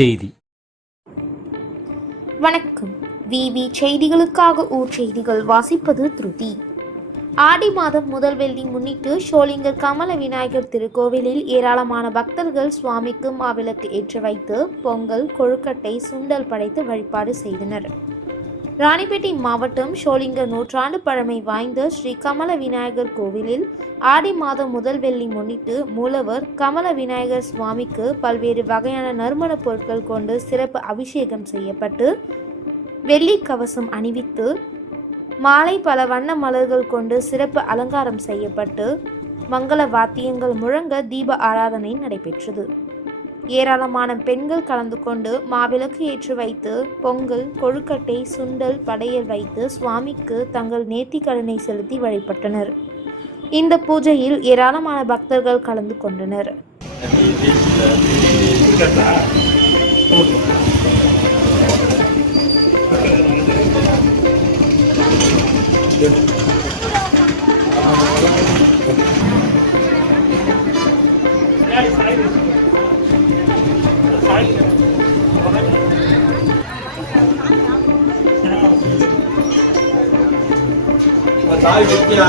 செய்தி. வணக்கம். விவி செய்திகளுக்காக ஊர் செய்திகள் வாசிப்பது திருதி. ஆடி மாதம் முதல் வெள்ளி முன்னிட்டு ஷோலிங்கர் கமல விநாயகர் திருக்கோவிலில் ஏராளமான பக்தர்கள் சுவாமிக்கு மாவிளக்கு ஏற்றி வைத்து பொங்கல், கொழுக்கட்டை, சுண்டல் படைத்து வழிபாடு செய்தனர். ராணிப்பேட்டை மாவட்டம் ஷோலிங்கர் நூற்றாண்டு பழமை வாய்ந்த ஸ்ரீ கமல விநாயகர் கோவிலில் ஆடி மாதம் முதல் வெள்ளி முன்னிட்டு மூலவர் கமல விநாயகர் சுவாமிக்கு பல்வேறு வகையான நறுமண பொருட்கள் கொண்டு சிறப்பு அபிஷேகம் செய்யப்பட்டு வெள்ளி கவசம் அணிவித்து மாலை பல வண்ண மலர்கள் கொண்டு சிறப்பு அலங்காரம் செய்யப்பட்டு மங்கள வாத்தியங்கள் முழங்க தீப ஆராதனை நடைபெற்றது. ஏராளமான பெண்கள் கலந்து கொண்டு மாவிளக்கு ஏற்றி வைத்து பொங்கல், கொழுக்கட்டை, சுண்டல் படையல் வைத்து சுவாமிக்கு தங்கள் நேர்த்திக்கடனை செலுத்தி வழிபட்டனர். இந்த பூஜையில் ஏராளமான பக்தர்கள் கலந்து கொண்டனர். சாய் வித்யா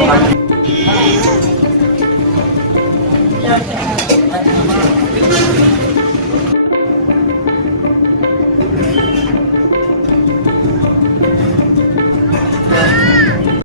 கொஞ்சம்